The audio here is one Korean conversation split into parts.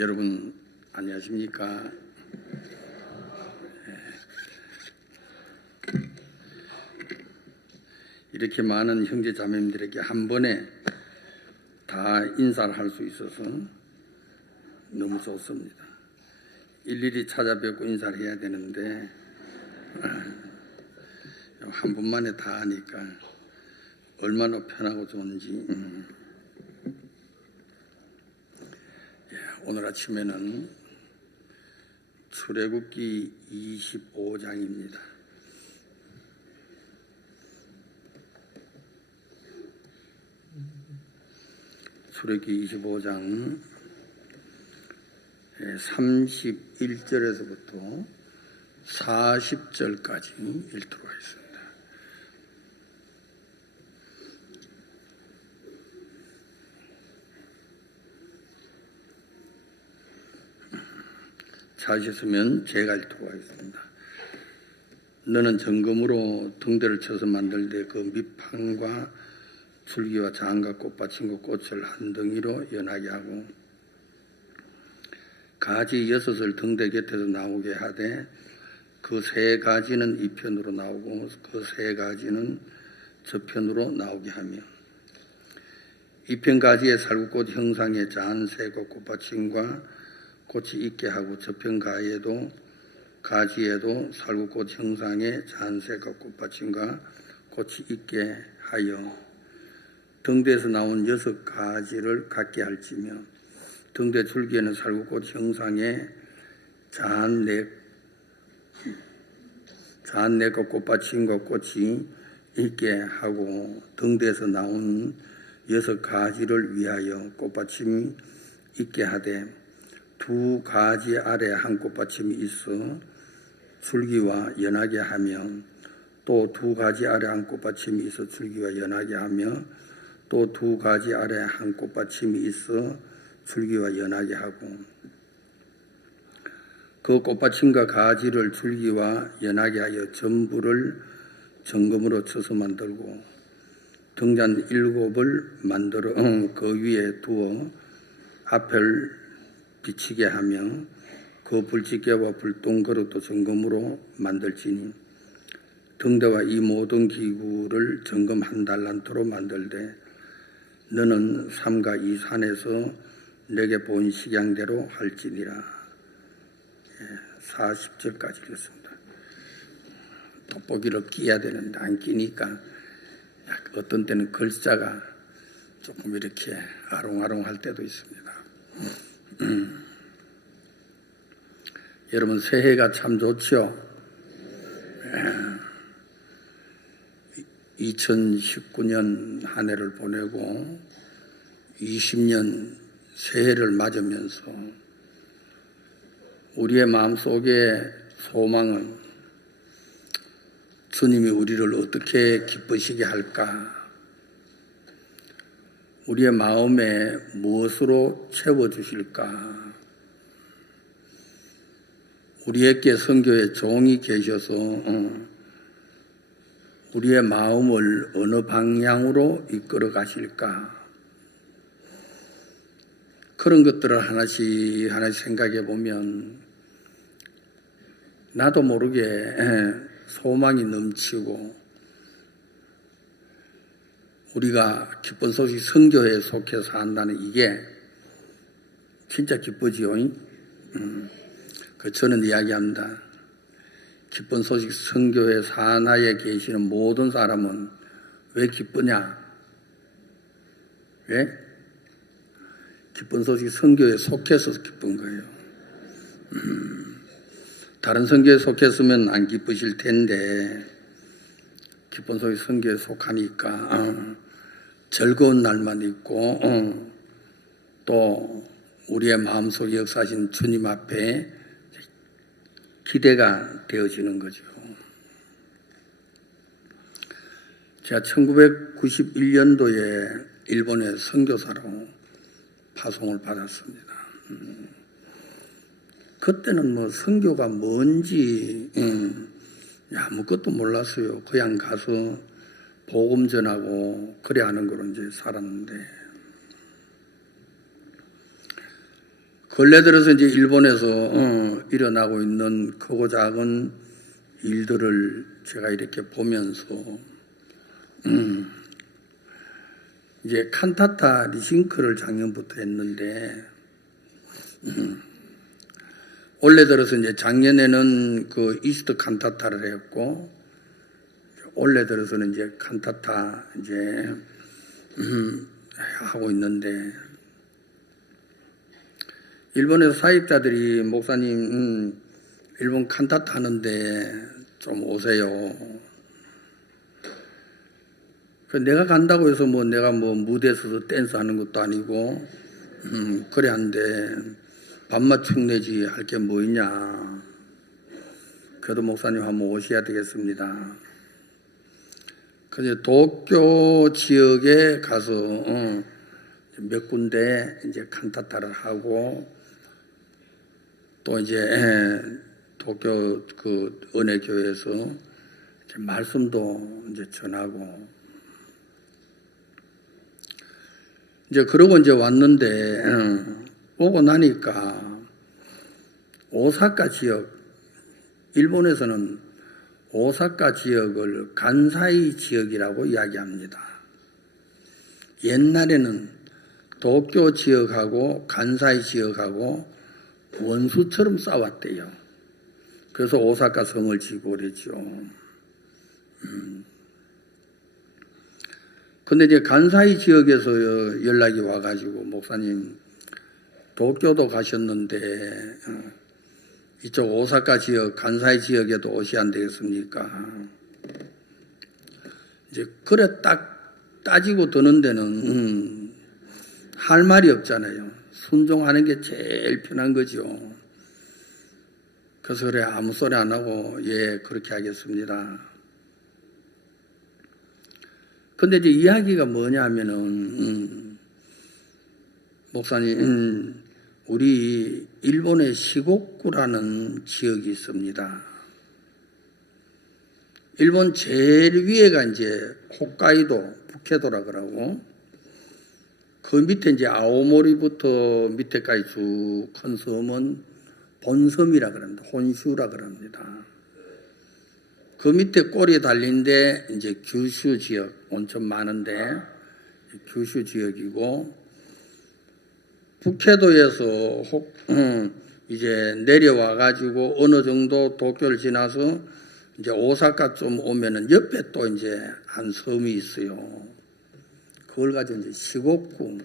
여러분 안녕하십니까? 이렇게 많은 형제 자매님들에게 한 번에 다 인사를 할 수 있어서 너무 좋습니다. 일일이 찾아뵙고 인사를 해야 되는데 한 번만에 다 하니까 얼마나 편하고 좋은지. 오늘 아침에는 출애굽기 25장입니다. 출애굽기 25장 31절에서부터 40절까지 읽도록 하겠습니다. 찾으셨으면 제가 읽도록 하겠습니다. 너는 정금으로 등대를 쳐서 만들되 그 밑판과 줄기와 장과 꽃받침과 꽃을 한 덩이로 연하게 하고 가지 6을 등대 곁에서 나오게 하되 그 3가지는 이 편으로 나오고 그 3가지는 저편으로 나오게 하며 이 편 가지에 살구꽃 형상의 잔새과 꽃받침과 꽃이 있게 하고 저편 가지에도 살구꽃 형상의 잔새과 꽃받침과 꽃이 있게 하여 등대에서 나온 6가지를 갖게 할지며 등대 줄기에는 살구꽃 형상의 잔내과 꽃받침과 꽃이 있게 하고 등대에서 나온 6가지를 위하여 꽃받침이 있게 하되 2가지 아래 한 꽃받침이 있어 줄기와 연하게 하며 또 2가지 아래 한 꽃받침이 있어 줄기와 연하게 하며 또 2가지 아래 한 꽃받침이 있어 줄기와 연하게 하고 그 꽃받침과 가지를 줄기와 연하게 하여 전부를 정금으로 쳐서 만들고 등잔 7을 만들어 그 위에 두어 앞을 비치게 하며 그 불집게와 불똥그릇도 정금으로 만들지니 등대와 이 모든 기구를 정금 1달란트로 만들되 너는 삼가 이 산에서 내게 본 식양대로 할지니라. 40절까지 읽었습니다. 돋보기를 끼야 되는데 안 끼니까 어떤 때는 글자가 조금 이렇게 아롱아롱할 때도 있습니다. 여러분 새해가 참 좋죠? 2019년 한 해를 보내고 20년 새해를 맞으면서 우리의 마음속에 소망은 주님이 우리를 어떻게 기쁘시게 할까? 우리의 마음에 무엇으로 채워주실까? 우리에게 선교의 종이 계셔서 우리의 마음을 어느 방향으로 이끌어 가실까? 그런 것들을 하나씩 생각해 보면 나도 모르게 소망이 넘치고 우리가 기쁜 소식 선교회에 속해서 한다는 이게 진짜 기쁘지요. 저는 이야기합니다. 기쁜 소식 선교회 산하에 계시는 모든 사람은 왜 기쁘냐? 왜? 기쁜 소식 선교에 속해서 기쁜 거예요. 다른 선교에 속했으면 안 기쁘실 텐데 기쁜 소식 선교에 속하니까 즐거운 날만 있고 또 우리의 마음속 역사하신 주님 앞에 기대가 되어지는 거죠. 제가 1991년도에 일본의 선교사로 파송을 받았습니다. 그때는 뭐 선교가 뭔지 아무것도 몰랐어요. 그냥 가서 복음 전하고 그래 하는 거로 이제 살았는데 근래 들어서 이제 일본에서 일어나고 있는 크고 작은 일들을 제가 이렇게 보면서 이제 칸타타 리싱크를 작년부터 했는데 올해 들어서 이제 작년에는 그 이스트 칸타타를 했고 올해 들어서는 이제 칸타타 이제 하고 있는데 일본에서 사역자들이 목사님 일본 칸타타 하는데 좀 오세요. 내가 간다고 해서 뭐 내가 뭐 무대에 서서 댄스 하는 것도 아니고 그래 한데 밤맞춤 내지 할 게 뭐 있냐. 그래도 목사님 한번 오셔야 되겠습니다. 그래서 도쿄 지역에 가서 몇 군데 이제 칸타타를 하고 또 이제 도쿄 그 은혜교회에서 이제 말씀도 이제 전하고 이제 그러고 이제 왔는데 오고 나니까 오사카 지역 일본에서는 오사카 지역을 간사이 지역이라고 이야기합니다. 옛날에는 도쿄 지역하고 간사이 지역하고 원수처럼 싸웠대요. 그래서 오사카 성을 지고 그랬죠. 근데 이제 간사이 지역에서 연락이 와가지고 목사님 도쿄도 가셨는데 이쪽 오사카 지역 간사이 지역에도 오셔야 안 되겠습니까? 이제 그래 딱 따지고 드는 데는 할 말이 없잖아요. 순종하는 게 제일 편한 거죠. 그래서 그래 아무 소리 안 하고 예 그렇게 하겠습니다. 근데 이제 이야기가 뭐냐 하면은 목사님 우리 일본의 시고쿠라는 지역이 있습니다. 일본 제일 위에가 이제 홋카이도 북해도라 그러고 그 밑에 이제 아오모리부터 밑에까지 쭉 큰 섬은 본섬이라 그럽니다. 혼슈라 그럽니다. 그 밑에 꼬리에 달린 데 이제 규슈 지역 온천 많은데 규슈 지역이고 북해도에서 이제 내려와 가지고 어느 정도 도쿄를 지나서 이제 오사카 좀 오면은 옆에 또 이제 한 섬이 있어요. 그걸 가지고 이제 시고쿠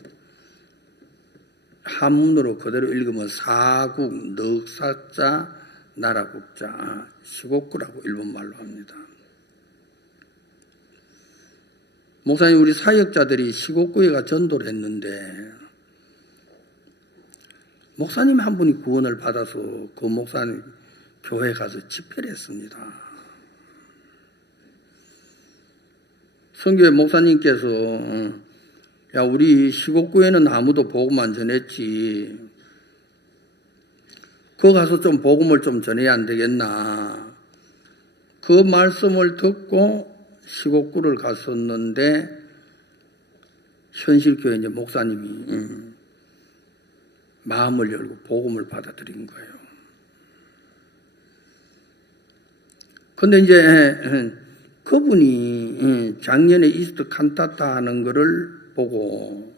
한문으로 그대로 읽으면 사국 넉사자 나라국자 시고쿠라고 일본말로 합니다. 목사님 우리 사역자들이 시고쿠에 가 전도를 했는데 목사님 한 분이 구원을 받아서 그 목사님 교회 가서 집회를 했습니다. 선교회 목사님께서 야 우리 시곡구에는 아무도 복음 안 전했지. 거 가서 좀 복음을 좀 전해야 안 되겠나. 그 말씀을 듣고 시곡구를 갔었는데 현실교회 이제 목사님이 마음을 열고 복음을 받아들인 거예요. 근데 이제 그분이 작년에 이스트 칸타타 하는 거를 보고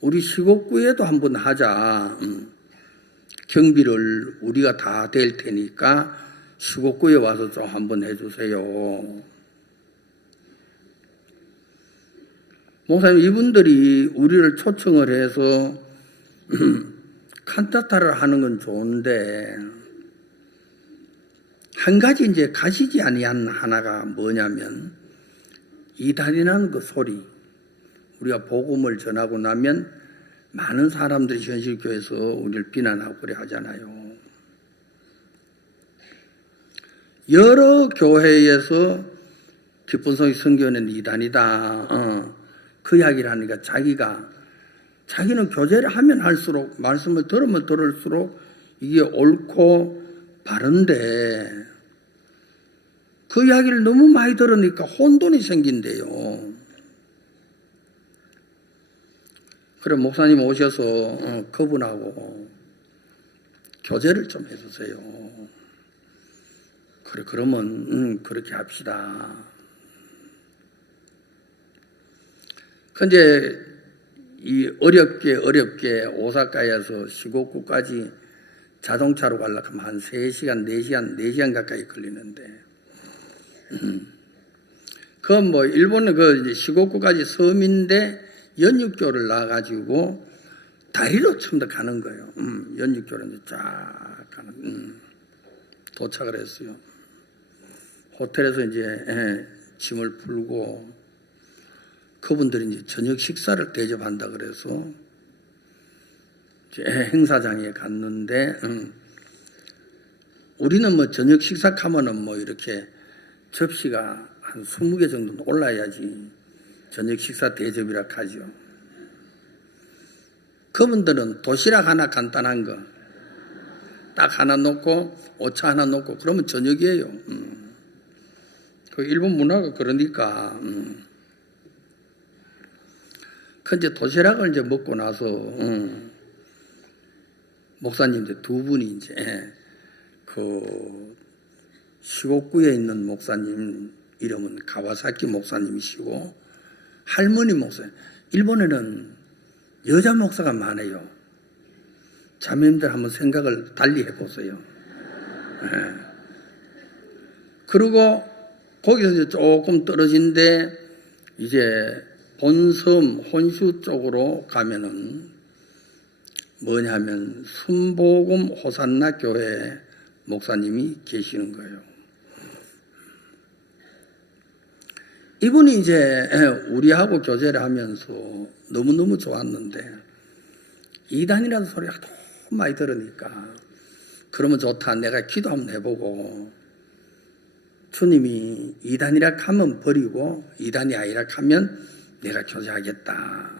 우리 시곡구에도 한번 하자. 경비를 우리가 다 될 테니까 시곡구에 와서 좀 한번 해주세요. 목사님 이분들이 우리를 초청을 해서 칸타타를 하는 건 좋은데 한 가지 이제 가시지 아니한 하나가 뭐냐면 이단이라는 그 소리. 우리가 복음을 전하고 나면 많은 사람들이 현실교회에서 우리를 비난하고 그래 하잖아요. 여러 교회에서 기쁜 소식 선교는 이단이다. 그 이야기를 하니까 자기는 교제를 하면 할수록 말씀을 들으면 들을수록 이게 옳고 바른데 그 이야기를 너무 많이 들으니까 혼돈이 생긴대요. 그래 목사님 오셔서 그분하고 교제를 좀 해주세요. 그래 그러면 그렇게 합시다. 근데 이 어렵게 오사카에서 시고쿠까지 자동차로 가려고 하면 한 3시간, 4시간 가까이 걸리는데, 그건 뭐, 일본은 이제 시고쿠까지 섬인데, 연육교를 나가지고, 다리로 처음 가는 거예요. 연육교를 이제 쫙 가는, 도착을 했어요. 호텔에서 이제, 짐을 풀고, 그분들이 이제 저녁 식사를 대접한다 그래서, 행사장에 갔는데, 우리는 뭐 저녁 식사하면은 뭐 이렇게 접시가 한 20개 정도는 올라야지 저녁 식사 대접이라 하죠. 그분들은 도시락 하나 간단한 거 딱 하나 놓고 오차 하나 놓고 그러면 저녁이에요. 그 일본 문화가 그러니까. 근데 도시락을 이제 먹고 나서 목사님들 두 분이 이제 그 시곡구에 있는 목사님 이름은 가와사키 목사님이시고 할머니 목사님. 일본에는 여자 목사가 많아요. 자매님들 한번 생각을 달리 해보세요. 그리고 거기서 이제 조금 떨어진데 이제 본섬 혼슈 쪽으로 가면은 뭐냐면 순복음 호산나 교회 목사님이 계시는 거예요. 이분이 이제 우리하고 교제를 하면서 너무너무 좋았는데 이단이라는 소리가 너무 많이 들으니까 그러면 좋다. 내가 기도 한번 해보고 주님이 이단이라 하면 버리고 이단이 아니라 하면 내가 교제하겠다.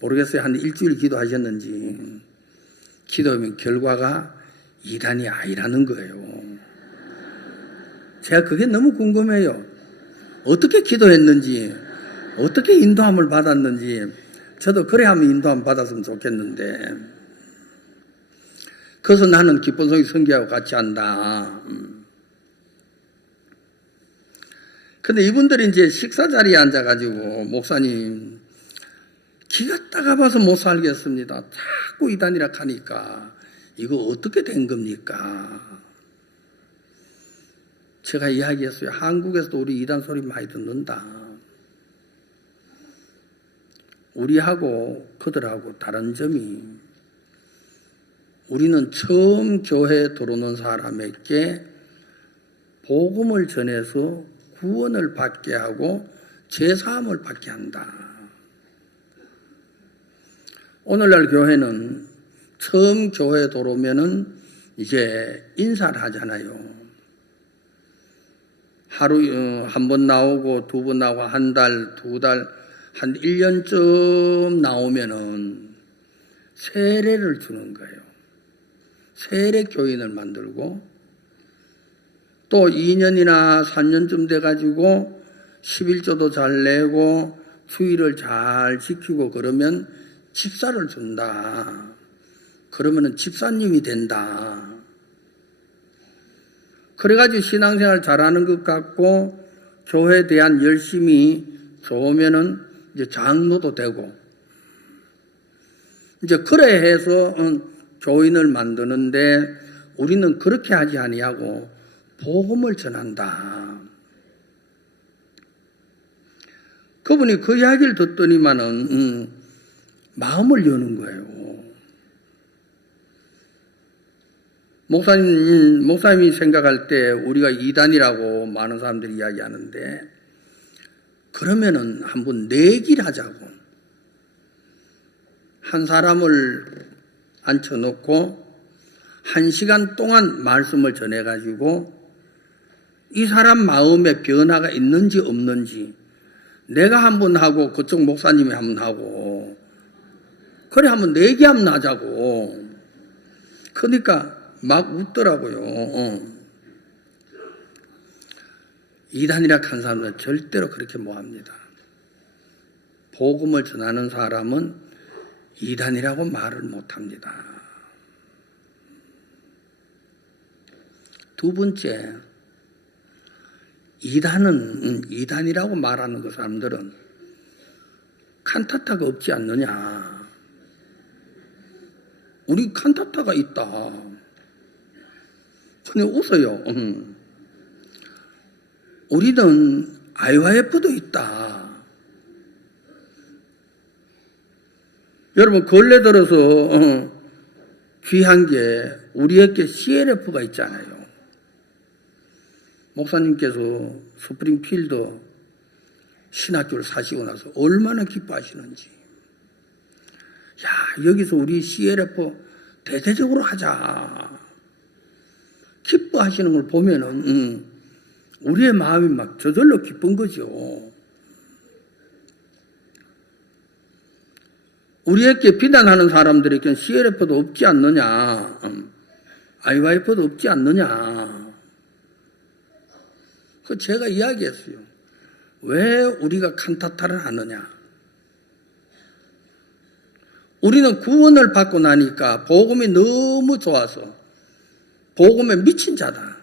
모르겠어요. 한 일주일 기도하셨는지 기도하면 결과가 이단이 아니라는 거예요. 제가 그게 너무 궁금해요. 어떻게 기도했는지 어떻게 인도함을 받았는지 저도 그래 하면 인도함 받았으면 좋겠는데 그래서 나는 기쁜 소리 선교하고 같이 한다. 근데 이분들이 이제 식사 자리에 앉아가지고 목사님 기가 따가워서 못 살겠습니다. 자꾸 이단이라 하니까 이거 어떻게 된 겁니까? 제가 이야기했어요. 한국에서도 우리 이단 소리 많이 듣는다. 우리하고 그들하고 다른 점이 우리는 처음 교회에 들어오는 사람에게 복음을 전해서 구원을 받게 하고 제사함을 받게 한다. 오늘날 교회는 처음 교회에 들어오면은 이제 인사를 하잖아요. 하루 한 번 나오고 두 번 나오고 한 달, 두 달, 한 1년쯤 나오면은 세례를 주는 거예요. 세례 교인을 만들고 또 2년이나 3년쯤 돼가지고 11조도 잘 내고 주의를 잘 지키고 그러면 집사를 준다. 그러면은 집사님이 된다. 그래가지고 신앙생활 잘하는 것 같고 교회에 대한 열심이 좋으면은 이제 장로도 되고 이제 그래 해서 교인을 만드는데 우리는 그렇게 하지 아니하고 복음을 전한다. 그분이 그 이야기를 듣더니만은 마음을 여는 거예요. 목사님이 생각할 때 우리가 이단이라고 많은 사람들이 이야기하는데 그러면은 한번 내기를 하자고. 한 사람을 앉혀놓고 1시간 동안 말씀을 전해가지고 이 사람 마음에 변화가 있는지 없는지 내가 한번 하고 그쪽 목사님이 한번 하고 그래 한번 내기 한번 하자고. 그러니까 막 웃더라고요. 이단이라 한 사람은 절대로 그렇게 못 합니다. 복음을 전하는 사람은 이단이라고 말을 못합니다. 두 번째, 이단이라고 말하는 그 사람들은 칸타타가 없지 않느냐. 우리 칸타타가 있다. 그냥 웃어요. 우리는 IYF도 있다. 여러분 근래 들어서 귀한 게 우리에게 CLF가 있잖아요. 목사님께서 스프링필드 신학교를 사시고 나서 얼마나 기뻐하시는지. 야, 여기서 우리 CLF 대대적으로 하자. 기뻐하시는 걸 보면은 우리의 마음이 막 저절로 기쁜 거죠. 우리에게 비난하는 사람들에게는 CLF도 없지 않느냐, IYF도 없지 않느냐. 그 제가 이야기했어요. 왜 우리가 칸타타를 하느냐? 우리는 구원을 받고 나니까 복음이 너무 좋아서 복음에 미친 자다.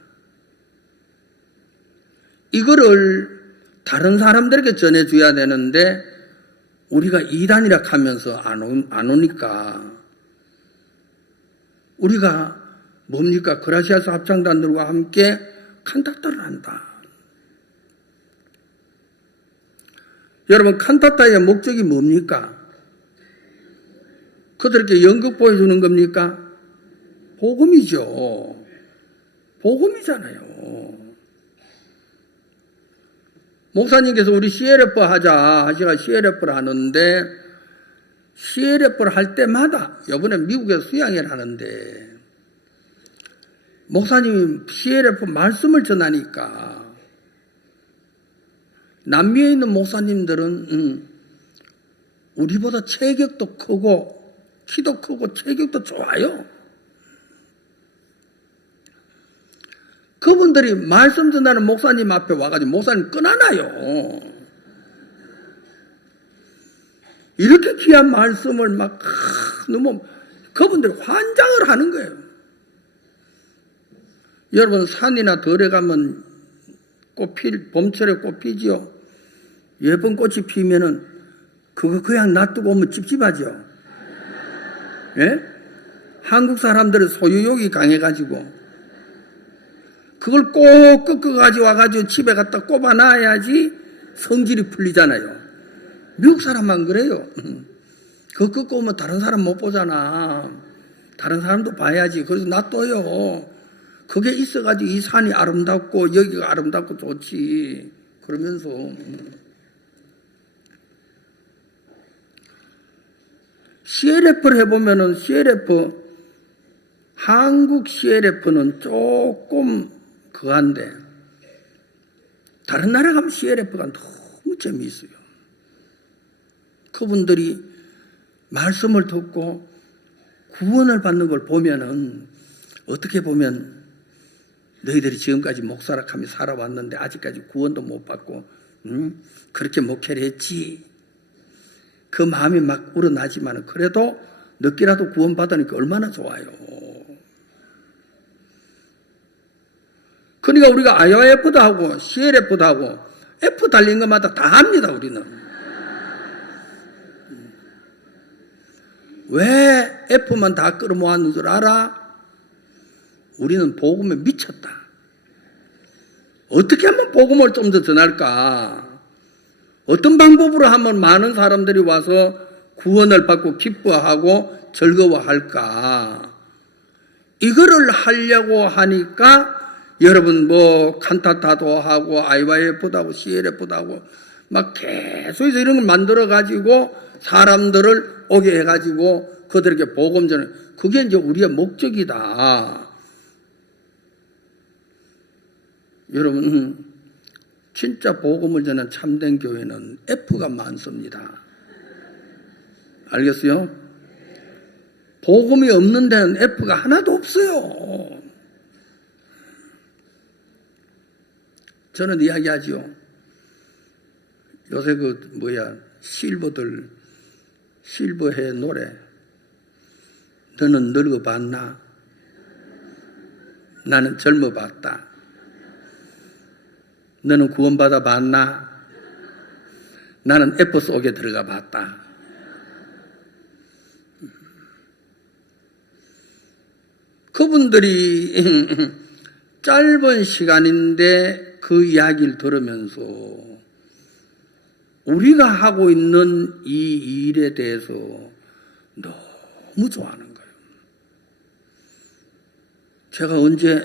이거를 다른 사람들에게 전해줘야 되는데 우리가 이단이라 하면서 안 오니까 우리가 뭡니까? 그라시아스 합창단들과 함께 칸타타를 한다. 여러분 칸타타의 목적이 뭡니까? 그들에게 연극 보여주는 겁니까? 복음이죠. 복음이잖아요. 목사님께서 우리 CLF 하자 하시가 CLF를 하는데 CLF를 할 때마다 이번에 미국에서 수양회를 하는데 목사님이 CLF 말씀을 전하니까 남미에 있는 목사님들은 우리보다 체격도 크고 키도 크고 체격도 좋아요. 그분들이 말씀 전하는 목사님 앞에 와가지고 목사님 끊어놔요. 이렇게 귀한 말씀을 막 너무 그분들이 환장을 하는 거예요. 여러분 산이나 들에 가면 봄철에 꽃 피지요. 예쁜 꽃이 피면은 그거 그냥 놔두고 오면 찝찝하죠. 예? 한국 사람들은 소유욕이 강해가지고 그걸 꼭 꺾어가지고 와가지고 집에 갖다 꼽아놔야지 성질이 풀리잖아요. 미국 사람만 그래요. 그거 꺾고 오면 다른 사람 못 보잖아. 다른 사람도 봐야지. 그래서 놔둬요. 그게 있어가지고 이 산이 아름답고 여기가 아름답고 좋지. 그러면서 CLF를 해보면은 한국 CLF는 조금 그한데 다른 나라 가면 CLF가 너무 재미있어요. 그분들이 말씀을 듣고 구원을 받는 걸 보면은 어떻게 보면 너희들이 지금까지 목사락하며 살아왔는데 아직까지 구원도 못 받고 그렇게 목회를 했지. 그 마음이 막 우러나지만 그래도 늦게라도 구원받으니까 얼마나 좋아요. 그러니까 우리가 IYF도 하고 CLF도 하고 F 달린 것마다 다 합니다. 우리는. 왜 F만 다 끌어모았는 줄 알아? 우리는 복음에 미쳤다. 어떻게 하면 복음을 좀 더 전할까? 어떤 방법으로 하면 많은 사람들이 와서 구원을 받고 기뻐하고 즐거워할까? 이거를 하려고 하니까 여러분 칸타타도 하고 IYF도 하고 CLF도 하고 막 계속해서 이런 걸 만들어 가지고 사람들을 오게 해 가지고 그들에게 복음 전해. 그게 이제 우리의 목적이다. 여러분 진짜 복음을 전하는 참된 교회는 F가 많습니다. 알겠어요? 복음이 없는 데는 F가 하나도 없어요. 저는 이야기하죠. 요새 실버해 노래. 너는 늙어봤나? 나는 젊어봤다. 너는 구원받아 봤나? 나는 F 속에 들어가 봤다. 그분들이 짧은 시간인데 그 이야기를 들으면서 우리가 하고 있는 이 일에 대해서 너무 좋아하는 거예요. 제가 언제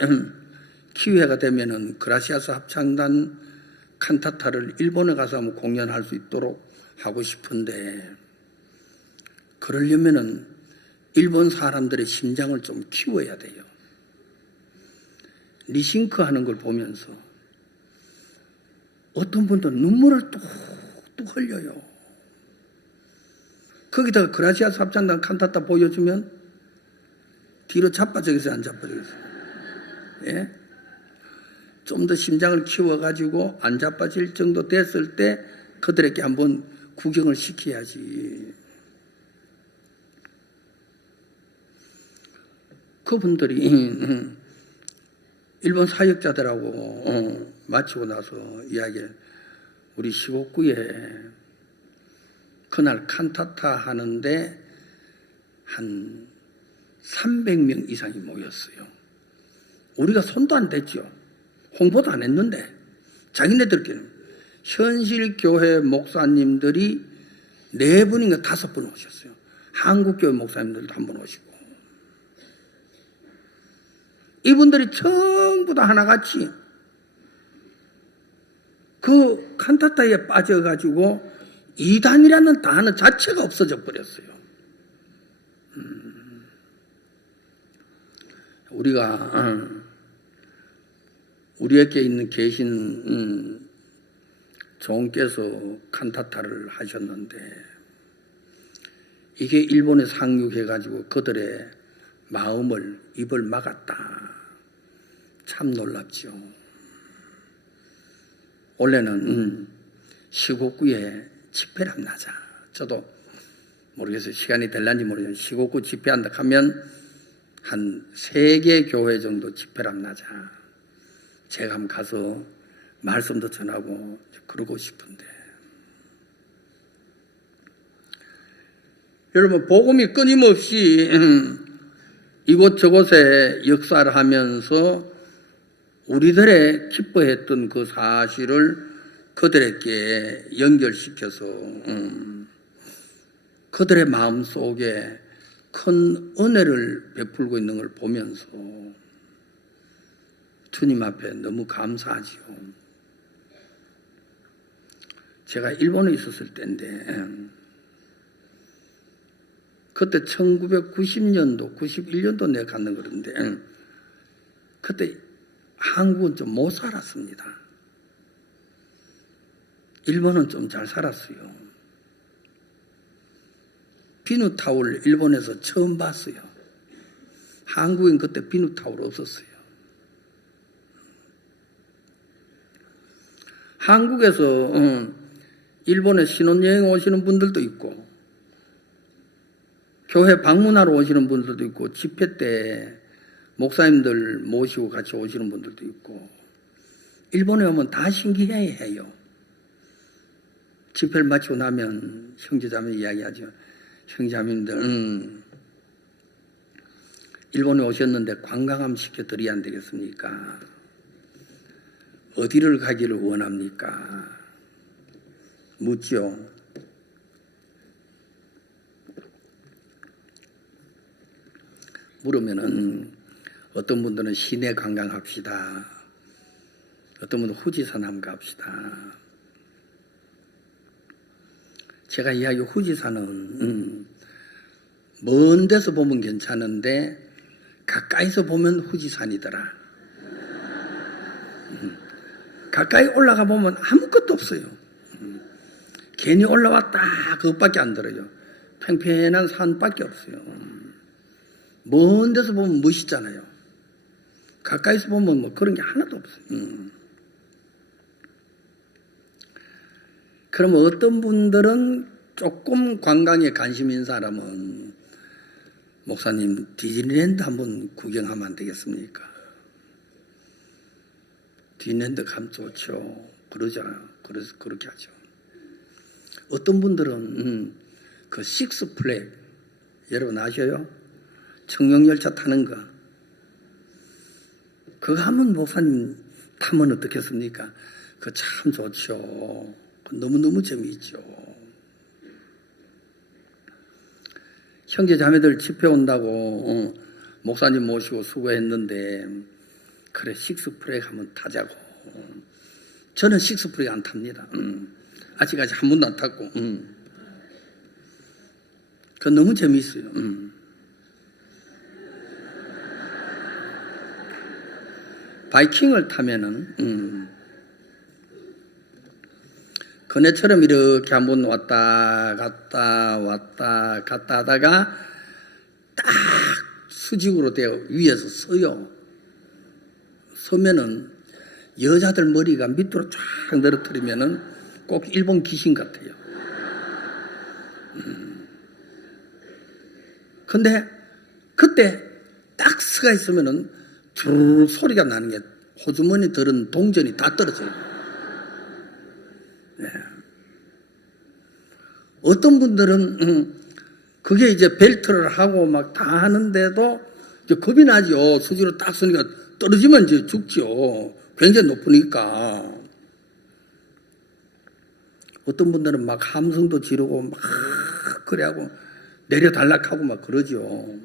기회가 되면은 그라시아스 합창단 칸타타를 일본에 가서 한번 공연할 수 있도록 하고 싶은데, 그러려면은 일본 사람들의 심장을 좀 키워야 돼요. 리싱크 하는 걸 보면서 어떤 분들은 눈물을 뚝뚝 흘려요. 거기다가 그라시아스 합창단 칸타타 보여주면 뒤로 자빠져있어요, 안 자빠져있어요? 예? 좀 더 심장을 키워가지고 안 자빠질 정도 됐을 때 그들에게 한번 구경을 시켜야지. 그분들이 일본 사역자들하고 마치고 나서 이야기를, 우리 시곡구에 그날 칸타타 하는데 한 300명 이상이 모였어요. 우리가 손도 안 댔죠. 홍보도 안 했는데 자기네들끼리는 현실교회 목사님들이 4분인가 5분 오셨어요. 한국교회 목사님들도 한 번 오시고, 이분들이 전부 다 하나같이 그 칸타타에 빠져가지고 이단이라는 단어 자체가 없어져 버렸어요. 우리가 우리에게 있는 계신 종께서 칸타타를 하셨는데, 이게 일본에 상륙해가지고 그들의 마음을, 입을 막았다. 참 놀랍죠. 원래는 시곡구에 집회를 한다 하자. 저도 모르겠어요. 시간이 될란지 모르겠어요. 시곡구 집회한다 하면 한 3개 교회 정도 집회를 한다 하자. 제가 한번 가서 말씀도 전하고 그러고 싶은데, 여러분, 복음이 끊임없이 이곳저곳에 역사를 하면서 우리들의 기뻐했던 그 사실을 그들에게 연결시켜서 그들의 마음 속에 큰 은혜를 베풀고 있는 걸 보면서 주님 앞에 너무 감사하지요. 제가 일본에 있었을 때인데, 그때 1990년도, 91년도 내가 갔는 그런데, 그때 한국은 좀 못 살았습니다. 일본은 좀 잘 살았어요. 비누타올 일본에서 처음 봤어요. 한국엔 그때 비누타올 없었어요. 한국에서 일본에 신혼여행 오시는 분들도 있고, 교회 방문하러 오시는 분들도 있고, 집회 때 목사님들 모시고 같이 오시는 분들도 있고, 일본에 오면 다 신기해해요. 집회를 마치고 나면 형제자매 이야기하죠. 형제자매님들, 일본에 오셨는데 관광 한번 시켜드려야 안 되겠습니까? 어디를 가기를 원합니까? 묻죠. 물으면은 어떤 분들은 시내 관광합시다. 어떤 분은 후지산 한번 갑시다. 제가 이야기, 후지산은 먼 데서 보면 괜찮은데 가까이서 보면 후지산이더라. 가까이 올라가 보면 아무것도 없어요. 괜히 올라왔다 그것밖에 안 들어요. 팽팽한 산밖에 없어요. 먼 데서 보면 멋있잖아요. 가까이서 보면 뭐 그런 게 하나도 없어요. 그럼 어떤 분들은 조금 관광에 관심 있는 사람은 목사님 디즈니랜드 한번 구경하면 안 되겠습니까? 디즈니랜드 가면 좋죠. 그러잖아요. 그래서 그렇게 하죠. 어떤 분들은 그 식스플래그 여러분 아셔요? 청룡열차 타는 거. 그거 하면 목사님 타면 어떻겠습니까? 그거 참 좋죠. 너무너무 재미있죠. 형제 자매들 집회 온다고 목사님 모시고 수고했는데 그래 식스플래그 한번 타자고. 저는 식스플래그 안 탑니다. 아직까지 한 번도 안 탔고. 그거 너무 재미있어요. 바이킹을 타면은 그네처럼 이렇게 한번 왔다 갔다 하다가 딱 수직으로 되어 위에서 서요. 서면은 여자들 머리가 밑으로 쫙 늘어뜨리면은 꼭 일본 귀신 같아요. 근데 그때 딱 서가 있으면은 쭉 소리가 나는 게 호주머니 들은 동전이 다 떨어져요. 네. 어떤 분들은 그게 이제 벨트를 하고 막 다 하는데도 이제 겁이 나죠. 수지로 딱 서니까 떨어지면 이제 죽죠. 굉장히 높으니까. 어떤 분들은 막 함성도 지르고 막 그래하고 내려달락하고 막 그러죠.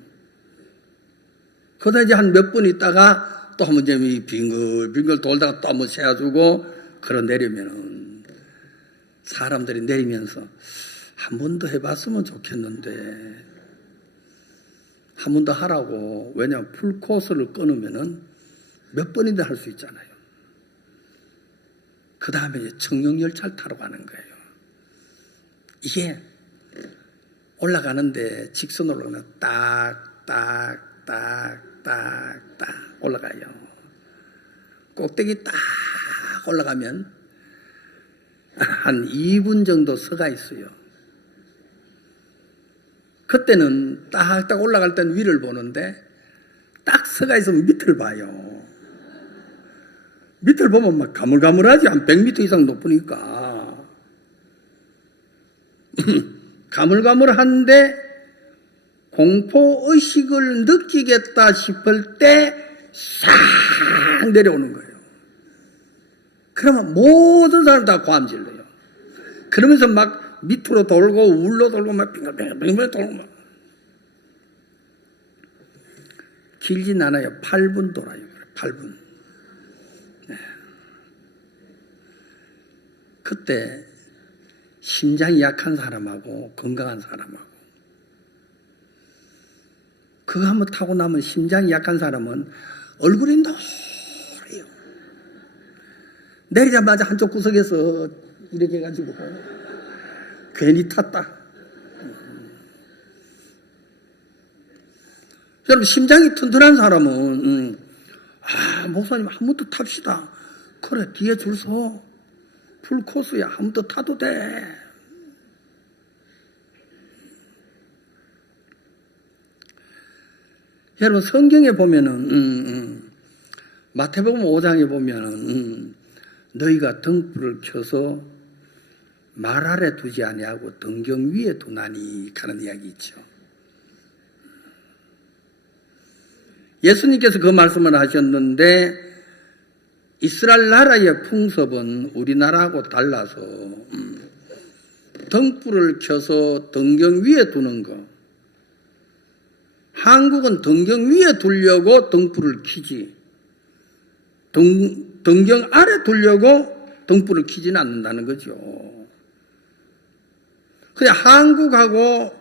그러다 이제 한 몇 분 있다가 또 한번 이제 빙글빙글 돌다가 또 한번 세워주고 그러 내리면은 사람들이 내리면서 한 번 더 해봤으면 좋겠는데 한 번 더 하라고. 왜냐하면 풀코스를 끊으면은 몇 번이든 할 수 있잖아요. 그 다음에 청룡열차를 타러 가는 거예요. 이게 올라가는데 직선으로 올라가면 딱 올라가요. 꼭대기 딱 올라가면 한 2분 정도 서가 있어요. 그때는 딱 올라갈 때는 위를 보는데 딱 서가 있으면 밑을 봐요. 밑을 보면 막 가물가물하지. 한 100m 이상 높으니까. 가물가물한데 공포의식을 느끼겠다 싶을 때 싹 내려오는 거예요. 그러면 모든 사람 다 고함질러요. 그러면서 막 밑으로 돌고 울로 돌고 막 빙글빙글 돌고 막. 길진 않아요. 8분 돌아요. 8분. 네. 그때 심장이 약한 사람하고 건강한 사람하고 그거 한번 타고 나면 심장이 약한 사람은 얼굴이 노래요. 내리자마자 한쪽 구석에서 이렇게 해가지고 괜히 탔다. 여러분 심장이 튼튼한 사람은 목사님 한 번 더 탑시다. 그래 뒤에 줄 서. 풀코스야. 한 번 더 타도 돼. 여러분 성경에 보면은 마태복음 5장에 보면은 너희가 등불을 켜서 말 아래 두지 아니하고 등경 위에 두나니 하는 이야기 있죠. 예수님께서 그 말씀을 하셨는데 이스라엘 나라의 풍습은 우리나라하고 달라서 등불을 켜서 등경 위에 두는 거. 한국은 등경 위에 두려고 등불을 켜지 등경 아래 두려고 등불을 켜지는 않는다는 거죠. 그냥 한국하고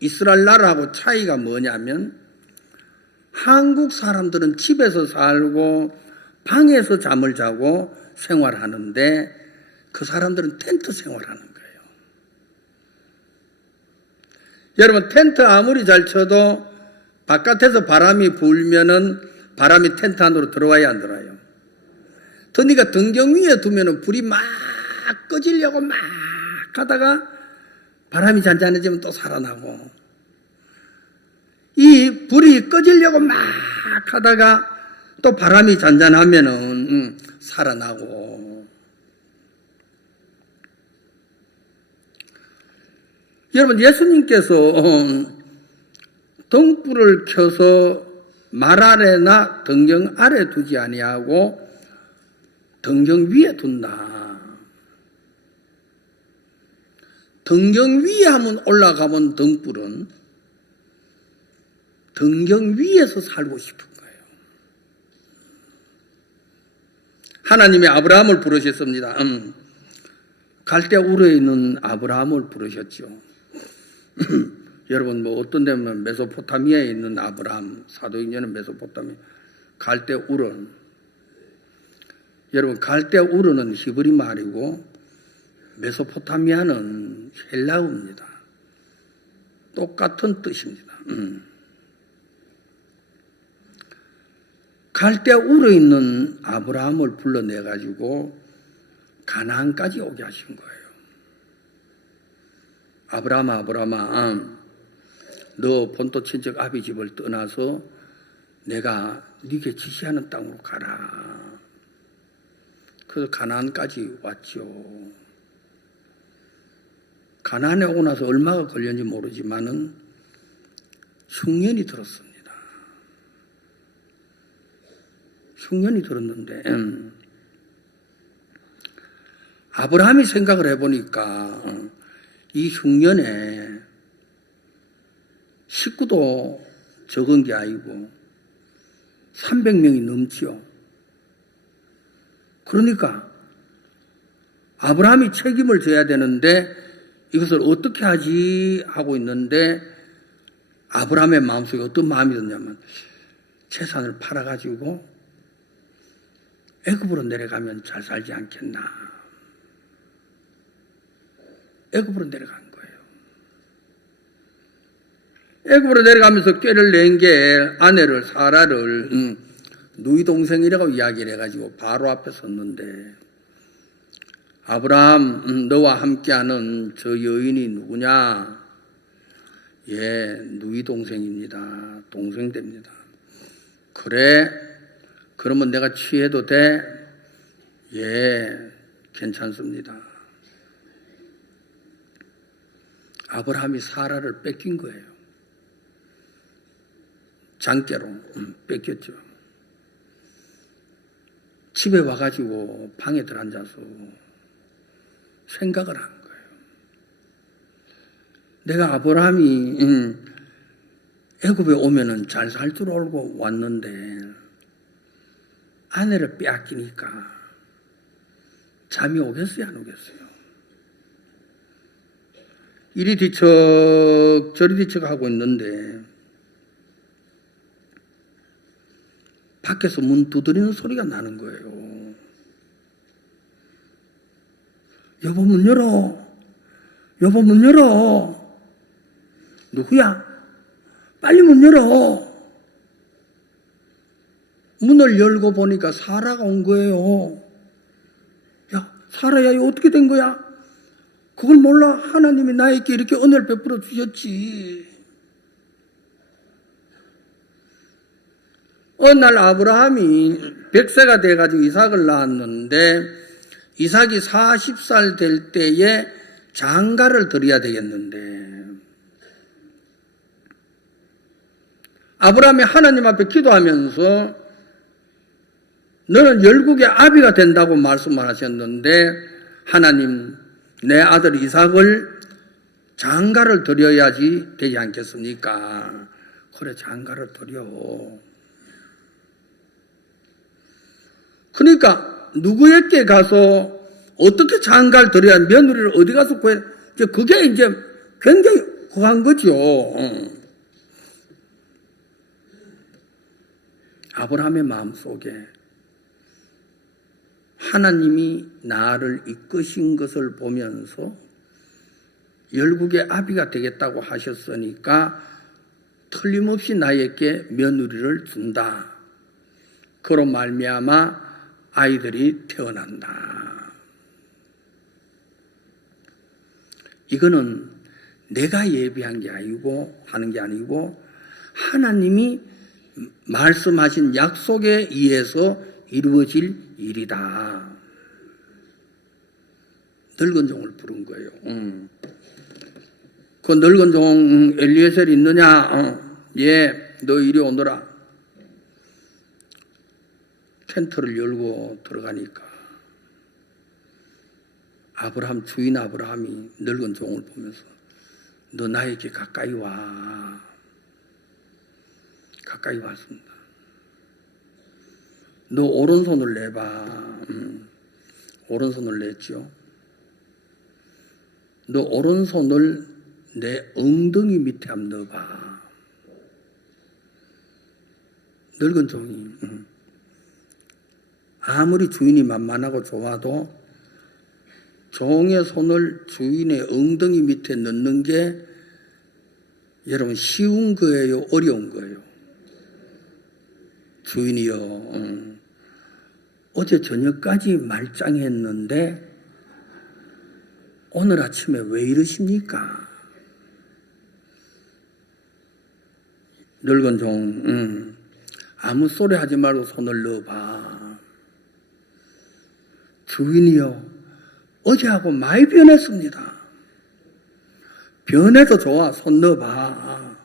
이스라엘 나라하고 차이가 뭐냐면 한국 사람들은 집에서 살고 방에서 잠을 자고 생활하는데 그 사람들은 텐트 생활하는 거예요. 여러분 텐트 아무리 잘 쳐도 바깥에서 바람이 불면은 바람이 텐트 안으로 들어와야 안 들어와요. 그러니까 등경 위에 두면은 불이 막 꺼지려고 막 하다가 바람이 잔잔해지면 또 살아나고, 이 불이 꺼지려고 막 하다가 또 바람이 잔잔하면은 살아나고. 여러분, 예수님께서 등불을 켜서 말 아래나 등경 아래 두지 아니하고 등경 위에 둔다. 등경 위에 하면 올라가면 등불은 등경 위에서 살고 싶은 거예요. 하나님이 아브라함을 부르셨습니다. 갈대우르에 있는 아브라함을 부르셨죠. 여러분, 뭐 어떤 데면 메소포타미아에 있는 아브라함, 사도행전은 메소포타미아, 갈대우르. 여러분, 갈대우르는 히브리 말이고 메소포타미아는 헬라어입니다. 똑같은 뜻입니다. 갈대우르에 있는 아브라함을 불러내가지고 가나안까지 오게 하신 거예요. 아브라함아, 아브라함아, 너 본토 친척 아비 집을 떠나서 내가 네게 지시하는 땅으로 가라. 그래서 가나안까지 왔죠. 가나안에 오고 나서 얼마가 걸렸는지 모르지만은 흉년이 들었습니다. 흉년이 들었는데 아브라함이 생각을 해보니까 이 흉년에 식구도 적은 게 아니고 300명이 넘지요. 그러니까 아브라함이 책임을 져야 되는데 이것을 어떻게 하지 하고 있는데 아브라함의 마음속에 어떤 마음이 든냐면 재산을 팔아가지고 애굽으로 내려가면 잘 살지 않겠나. 애굽으로 내려간 거예요. 애굽으로 내려가면서 꾀를 낸 게 아내를 사라를 누이 동생이라고 이야기를 해가지고 바로 앞에 섰는데 아브라함 너와 함께하는 저 여인이 누구냐? 예, 누이 동생입니다. 동생 됩니다. 그래? 그러면 내가 취해도 돼? 예, 괜찮습니다. 아브라함이 사라를 뺏긴 거예요. 장깨로 뺏겼죠. 집에 와가지고 방에 들어앉아서 생각을 한 거예요. 내가 아브라함이 애굽에 오면은 잘 살 줄 알고 왔는데 아내를 빼앗기니까 잠이 오겠어요, 안 오겠어요? 이리 뒤척 저리 뒤척 하고 있는데 밖에서 문 두드리는 소리가 나는 거예요. 여보, 문 열어. 여보, 문 열어. 누구야? 빨리 문 열어. 문을 열고 보니까 사라가 온 거예요. 야, 사라야, 이거 어떻게 된 거야? 그걸 몰라. 하나님이 나에게 이렇게 은혜를 베풀어 주셨지. 어느 날 아브라함이 100세가 돼가지고 이삭을 낳았는데 이삭이 40살 될 때에 장가를 드려야 되겠는데 아브라함이 하나님 앞에 기도하면서 너는 열국의 아비가 된다고 말씀을 하셨는데 하나님, 내 아들 이삭을 장가를 드려야지 되지 않겠습니까? 그래, 장가를 드려. 그러니까 누구에게 가서 어떻게 장가를 드려야 며느리를 어디 가서 구해? 이제 그게 이제 굉장히 고한 거죠. 아브라함의 마음속에 하나님이 나를 이끄신 것을 보면서 열국의 아비가 되겠다고 하셨으니까 틀림없이 나에게 며느리를 준다. 그로 말미암아 아이들이 태어난다. 이거는 내가 예비한 게 아니고 하는 게 아니고 하나님이 말씀하신 약속에 의해서 이루어질 일이다. 늙은 종을 부른 거예요. 그 늙은 종 엘리에셀 있느냐? 예, 너 이리 오너라. 텐트를 열고 들어가니까 아브라함 주인 아브라함이 늙은 종을 보면서 너 나에게 가까이 와. 가까이 왔습니다. 너 오른손을 내봐. 오른손을 냈죠. 너 오른손을 내 엉덩이 밑에 한번 넣어봐. 늙은 종이 아무리 주인이 만만하고 좋아도 종의 손을 주인의 엉덩이 밑에 넣는 게 여러분 쉬운 거예요? 어려운 거예요? 주인이요. 어제 저녁까지 말짱했는데 오늘 아침에 왜 이러십니까? 늙은 종, 아무 소리 하지 말고 손을 넣어봐. 주인이요, 어제하고 많이 변했습니다. 변해도 좋아, 손 넣어봐.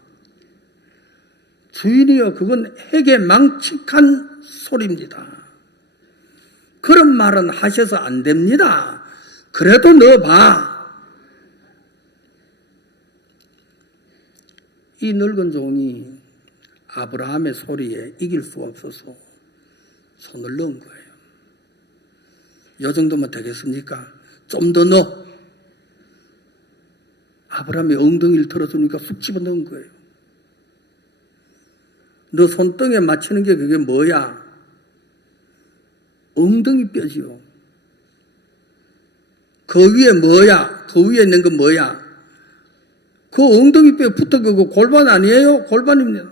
주인이요, 그건 핵에 망측한 소리입니다. 그런 말은 하셔서 안 됩니다. 그래도 넣어봐. 이 늙은 종이 아브라함의 소리에 이길 수 없어서 손을 넣은 거예요. 이 정도면 되겠습니까? 좀 더 넣어. 아브라함이 엉덩이를 털어주니까 쑥 집어 넣은 거예요. 너 손등에 맞추는 게 그게 뭐야? 엉덩이 뼈지요. 그 위에 뭐야? 그 위에 있는 건 뭐야? 그 엉덩이 뼈에 붙어 그거 골반 아니에요? 골반입니다.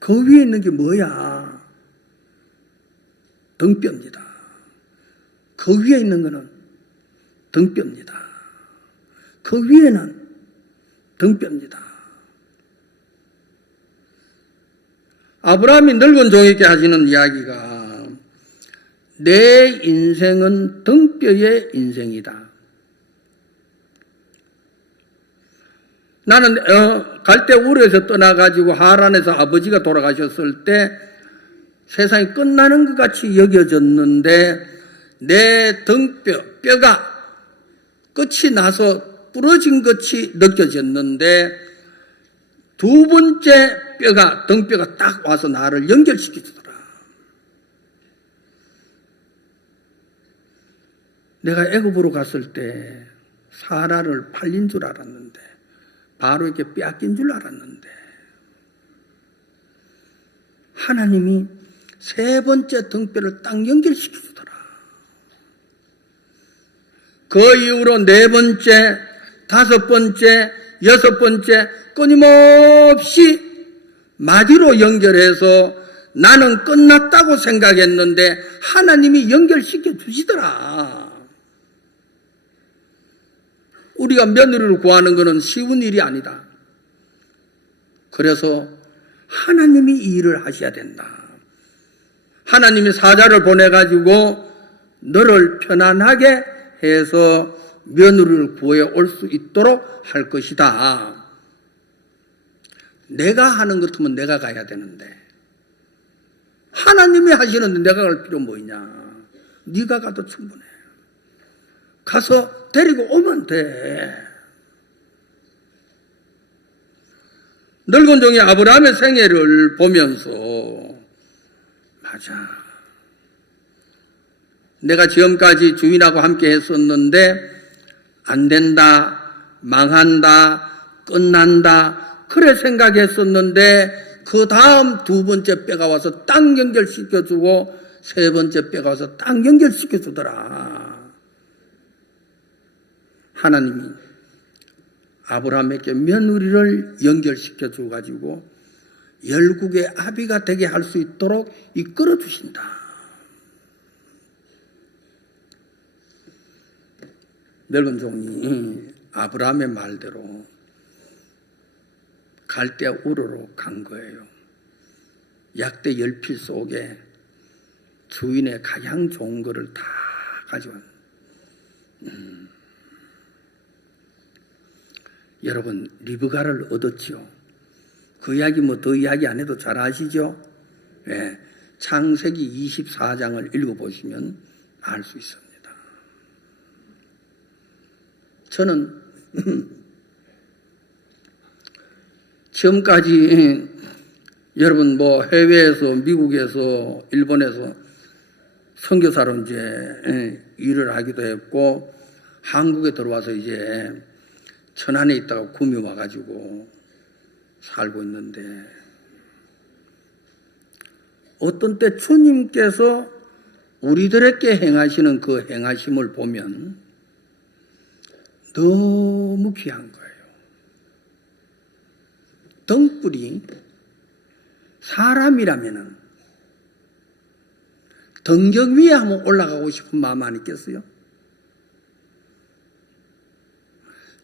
그 위에 있는 게 뭐야? 등뼈입니다. 그 위에 있는 거는 등뼈입니다. 그 위에는 등뼈입니다. 아브라함이 늙은 종에게 하시는 이야기가 내 인생은 등뼈의 인생이다. 나는 갈대 우르에서 떠나가지고 하란에서 아버지가 돌아가셨을 때 세상이 끝나는 것 같이 여겨졌는데 내 등뼈, 뼈가 끝이 나서 부러진 것이 느껴졌는데 두 번째 뼈가, 등뼈가 딱 와서 나를 연결시켜주더라. 내가 애굽으로 갔을 때 사라를 팔린 줄 알았는데 바로에게 빼앗긴 줄 알았는데 하나님이 세 번째 등뼈를 딱 연결시켜주더라. 그 이후로 네 번째, 다섯 번째, 여섯 번째 끊임없이 마디로 연결해서 나는 끝났다고 생각했는데 하나님이 연결시켜 주시더라. 우리가 며느리를 구하는 것은 쉬운 일이 아니다. 그래서 하나님이 이 일을 하셔야 된다. 하나님이 사자를 보내가지고 너를 편안하게 해서 며느리를 구해 올 수 있도록 할 것이다. 내가 하는 것 같으면 내가 가야 되는데 하나님이 하시는데 내가 갈 필요 뭐 있냐. 네가 가도 충분해. 가서 데리고 오면 돼. 늙은 종이 아브라함의 생애를 보면서 맞아. 내가 지금까지 주인하고 함께 했었는데 안 된다, 망한다, 끝난다 그래 생각했었는데 그 다음 두 번째 뼈가 와서 딱 연결시켜주고 세 번째 뼈가 와서 딱 연결시켜주더라. 하나님이 아브라함에게 며느리를 연결시켜 줘가지고 열국의 아비가 되게 할 수 있도록 이끌어 주신다. 늙은 종이 아브라함의 말대로 갈대 우르로 간 거예요. 약대 10필 속에 주인의 가장 좋은 거를 다 가져온. 여러분, 리브가를 얻었죠. 그 이야기 뭐 더 이야기 안 해도 잘 아시죠? 예, 창세기 24장을 읽어보시면 알 수 있습니다. 저는 지금까지 여러분 뭐 해외에서, 미국에서, 일본에서 선교사로 이제 일을 하기도 했고, 한국에 들어와서 이제 천안에 있다가 구미 와가지고 살고 있는데, 어떤 때 주님께서 우리들에게 행하시는 그 행하심을 보면 너무 귀한 거예요. 등불이 사람이라면은 등경 위에 한번 올라가고 싶은 마음 안 있겠어요?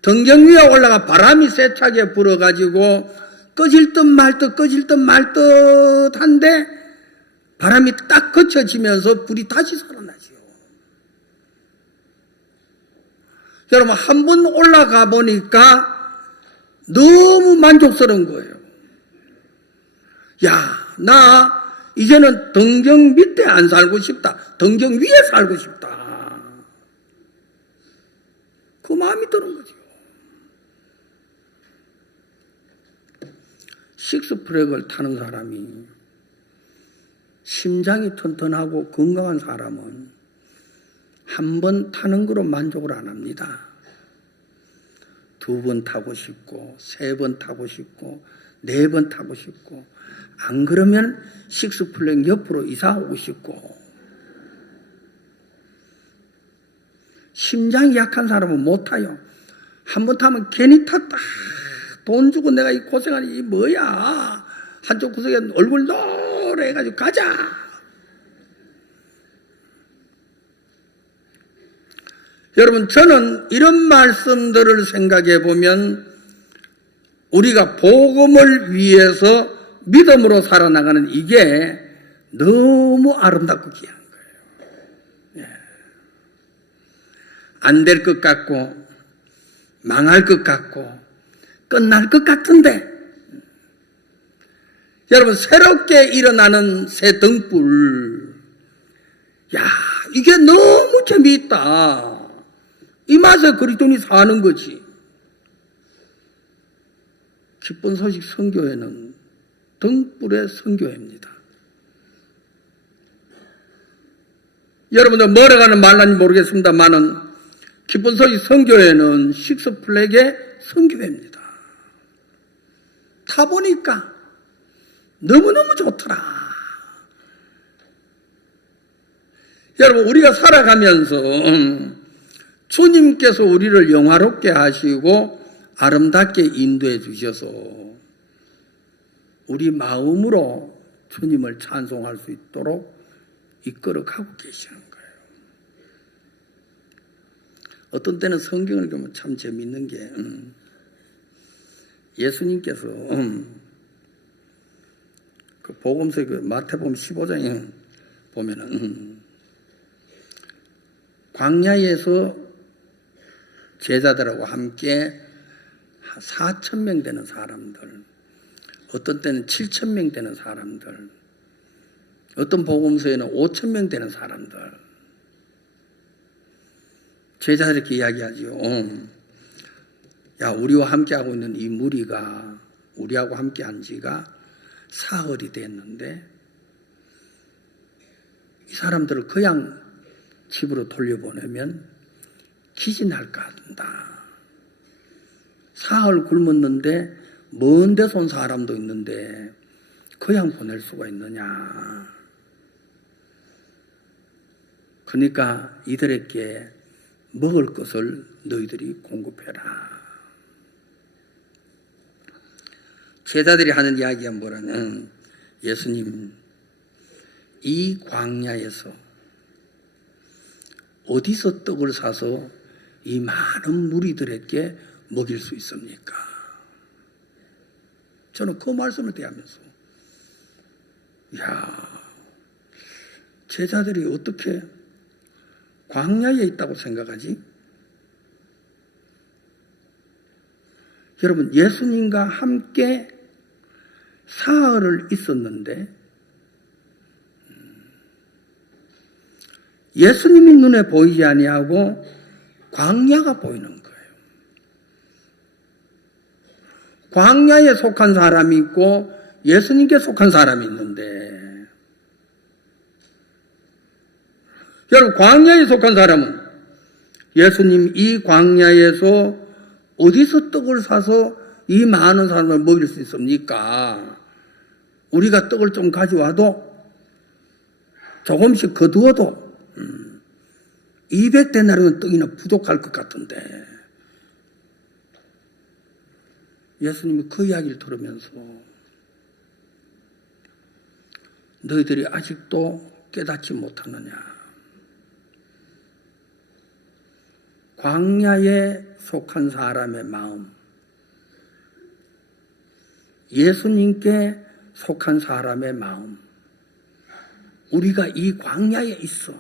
등경 위에 올라가 바람이 세차게 불어가지고 꺼질 듯 말 듯 꺼질 듯 말 듯 한데 바람이 딱 거쳐지면서 불이 다시 살아나지요. 여러분, 한 번 올라가 보니까 너무 만족스러운 거예요. 야, 나 이제는 등경 밑에 안 살고 싶다. 등경 위에 살고 싶다. 그 마음이 드는 거죠. 식스플렉을 타는 사람이, 심장이 튼튼하고 건강한 사람은 한 번 타는 거로 만족을 안 합니다. 2번 타고 싶고, 3번 타고 싶고, 4번 타고 싶고, 안 그러면 식스플렉 옆으로 이사 오고 싶고. 심장이 약한 사람은 못 타요. 한 번 타면 괜히 탔다. 돈 주고 내가 이 고생하는 이 뭐야. 한쪽 구석에 얼굴 노래해가지고 가자. 여러분, 저는 이런 말씀들을 생각해 보면 우리가 복음을 위해서 믿음으로 살아나가는 이게 너무 아름답고 귀한 거예요. 안 될 것 같고, 망할 것 같고, 끝날 것 같은데, 여러분, 새롭게 일어나는 새 등불, 야, 이게 너무 재미있다. 이 맛에 그리스도인이 사는 거지. 기쁜 소식 선교회는 등불의 선교회입니다. 여러분들 뭐라고 하는 말인지 모르겠습니다만은 기쁜 소식 선교회는 식스플렉의 선교회입니다. 타보니까 너무너무 좋더라. 여러분, 우리가 살아가면서 주님께서 우리를 영화롭게 하시고 아름답게 인도해 주셔서 우리 마음으로 주님을 찬송할 수 있도록 이끌어가고 계시는 거예요. 어떤 때는 성경을 보면 참 재미있는 게 예수님께서 그 복음서 그 마태복음 15장에 보면은 광야에서 제자들하고 함께 4,000명 되는 사람들, 어떤 때는 7,000명 되는 사람들, 어떤 복음서에는 5,000명 되는 사람들, 제자들이 이렇게 이야기하죠. 야, 우리와 함께하고 있는 이 무리가 우리하고 함께한 지가 사흘이 됐는데 이 사람들을 그냥 집으로 돌려보내면 기진할까 한다. 사흘 굶었는데 먼 데서 온 사람도 있는데 그냥 보낼 수가 있느냐. 그러니까 이들에게 먹을 것을 너희들이 공급해라. 제자들이 하는 이야기가 뭐라면, 예수님, 이 광야에서 어디서 떡을 사서 이 많은 무리들에게 먹일 수 있습니까? 저는 그 말씀을 대하면서 제자들이 어떻게 광야에 있다고 생각하지? 여러분, 예수님과 함께 사흘을 있었는데 예수님이 눈에 보이지 아니하고 광야가 보이는 거예요. 광야에 속한 사람이 있고 예수님께 속한 사람이 있는데, 여러분, 광야에 속한 사람은 예수님 이 광야에서 어디서 떡을 사서 이 많은 사람을 먹일 수 있습니까? 우리가 떡을 좀 가져와도 조금씩 거두어도 200데나리온 떡이나 부족할 것 같은데, 예수님이 그 이야기를 들으면서 너희들이 아직도 깨닫지 못하느냐? 광야에 속한 사람의 마음, 예수님께 속한 사람의 마음, 우리가 이 광야에 있어.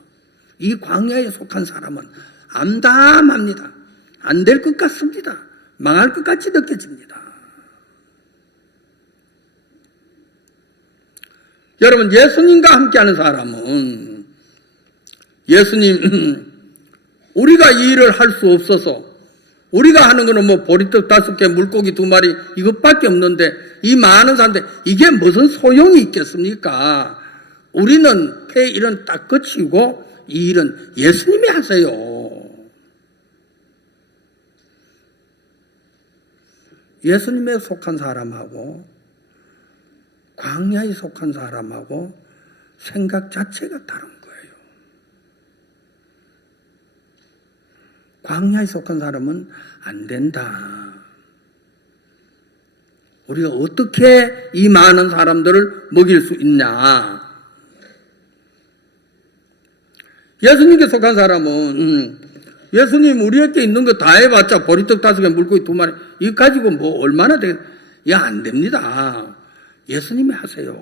이 광야에 속한 사람은 암담합니다. 안 될 것 같습니다. 망할 것 같이 느껴집니다. 여러분, 예수님과 함께하는 사람은 예수님 우리가 이 일을 할 수 없어서 우리가 하는 거는 뭐 보리떡 5개, 물고기 2마리 이것밖에 없는데 이 많은 사람들 이게 무슨 소용이 있겠습니까? 우리는 그 일은 딱 그치고 이 일은 예수님이 하세요. 예수님에 속한 사람하고 광야에 속한 사람하고 생각 자체가 다른 거예요. 광야에 속한 사람은 안 된다. 우리가 어떻게 이 많은 사람들을 먹일 수 있냐? 예수님께 속한 사람은 예수님 우리에게 있는 거 다 해봤자 보리떡 5개, 물고기 2마리 이거 가지고 뭐 얼마나 되겠? 안 됩니다. 예수님이 하세요.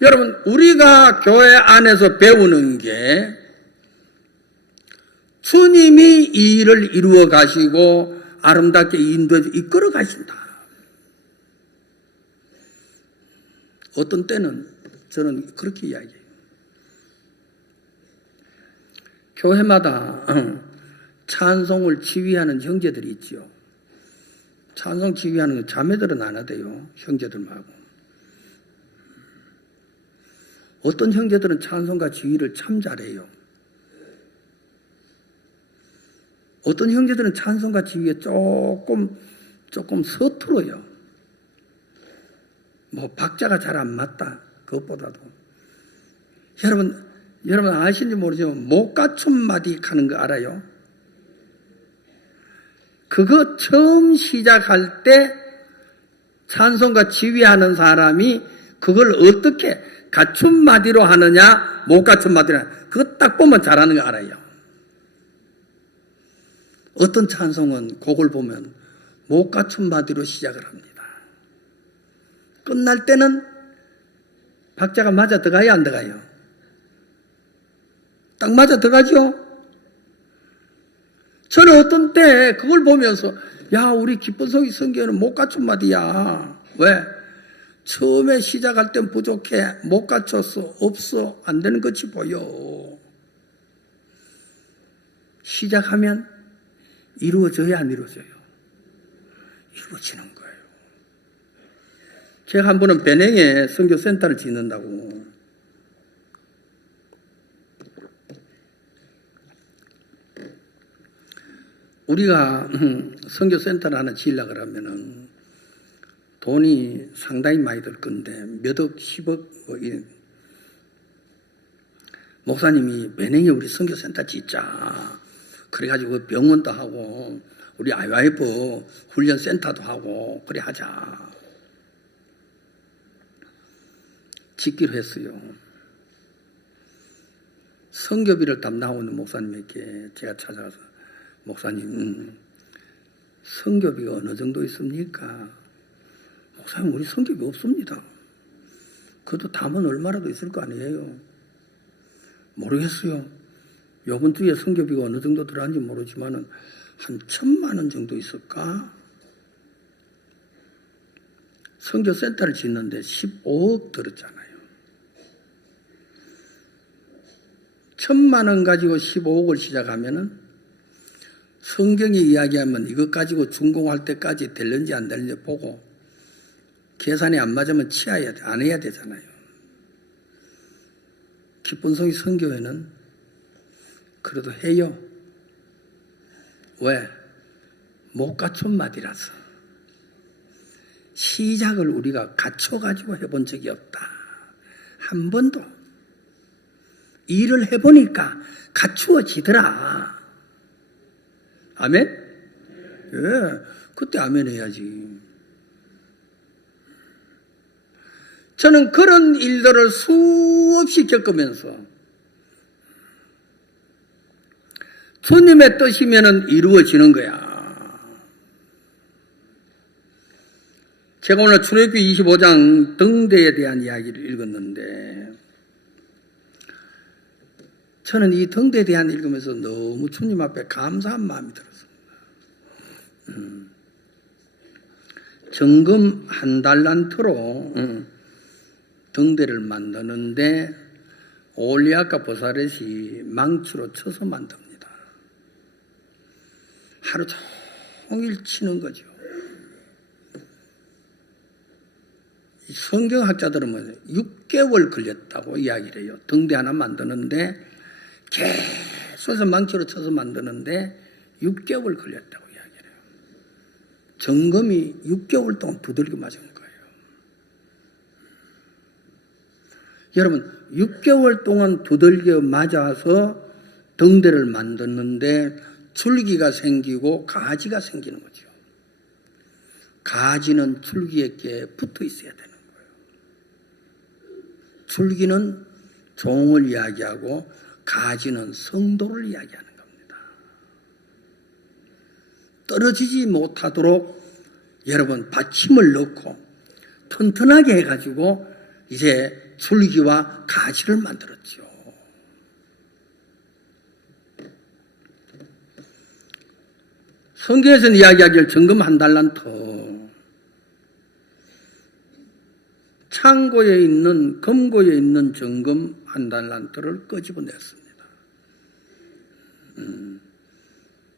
여러분, 우리가 교회 안에서 배우는 게 주님이 이 일을 이루어 가시고 아름답게 인도해서 이끌어 가신다. 어떤 때는 저는 그렇게 이야기해요. 교회마다 찬송을 지휘하는 형제들이 있죠. 찬송 지휘하는 건 자매들은 안 하대요. 형제들만 하고. 어떤 형제들은 찬송가 지휘를 참 잘해요. 어떤 형제들은 찬송가 지휘에 조금 서툴어요. 뭐 박자가 잘 안 맞다. 그것보다도. 여러분 아시는지 모르지만 못 갖춘 마디 가는 거 알아요? 그거 처음 시작할 때 찬송가 지휘하는 사람이 그걸 어떻게 갖춘 마디로 하느냐 못 갖춘 마디로 하느냐 그거 딱 보면 잘하는 거 알아요. 어떤 찬송은 곡을 보면 못 갖춘 마디로 시작을 합니다. 끝날 때는 박자가 맞아 들어가요 안 들어가요? 딱 맞아 들어가죠? 저는 어떤 때 그걸 보면서 우리 기쁜 소리 성경에는 못 갖춘 마디야. 왜? 처음에 시작할 땐 부족해. 못 갖췄어. 없어. 안 되는 것이 보여. 시작하면 이루어져야 안 이루어져요? 이루어지는 거예요. 제가 한 번은 배냉에 선교센터를 짓는다고 우리가 선교센터를 하나 지으려고 그러면은 돈이 상당히 많이 들 건데 몇 억, 10억 목사님이 배냉에 우리 선교센터 짓자. 그래가지고 병원도 하고 우리 IYF 훈련센터도 하고 그래 하자. 짓기로 했어요. 선교비를 담당하고 있는 목사님에게 제가 찾아가서 목사님, 선교비가 어느 정도 있습니까? 목사님, 우리 선교비 없습니다. 그것도 담은 얼마라도 있을 거 아니에요. 모르겠어요. 이번 주에 선교비가 어느 정도 들어간지 모르지만은 한 1,000만 원 정도 있을까? 선교센터를 짓는데 15억 들었잖아요. 1,000만 원 가지고 15억을 시작하면은 성경이 이야기하면 이것 가지고 준공할 때까지 될는지 안 될는지 보고 계산이 안 맞으면 치아야 돼. 안 해야 되잖아요. 기쁜성이 선교회는 그래도 해요. 왜? 못 갖춘 말이라서. 시작을 우리가 갖춰가지고 해본 적이 없다. 한 번도. 일을 해보니까 갖추어지더라. 아멘? 예, 그때 아멘 해야지. 저는 그런 일들을 수없이 겪으면서 주님의 뜻이면은 이루어지는 거야. 제가 오늘 출애굽기 25장 등대에 대한 이야기를 읽었는데 저는 이 등대에 대한 읽으면서 너무 주님 앞에 감사한 마음이 들었습니다. 정금 1달란트로 등대를 만드는데 올리아카 보사렛이 망치로 쳐서 만듭니다. 하루 종일 치는 거죠. 성경학자들은 6개월 걸렸다고 이야기를 해요. 등대 하나 만드는데 계속 망치로 쳐서 만드는데 6개월 걸렸다고 이야기를 해요. 정금이 6개월 동안 두들겨 맞은 거예요. 여러분, 6개월 동안 두들겨 맞아서 등대를 만드는데 줄기가 생기고 가지가 생기는 거죠. 가지는 줄기에게 붙어 있어야 되는 거예요. 줄기는 종을 이야기하고 가지는 성도를 이야기하는 겁니다. 떨어지지 못하도록 여러분 받침을 넣고 튼튼하게 해가지고 이제 줄기와 가지를 만들었죠. 성경에서는 이야기하기를 정금 1달란트, 창고에 있는 금고에 있는 정금 1달란트를 끄집어냈습니다.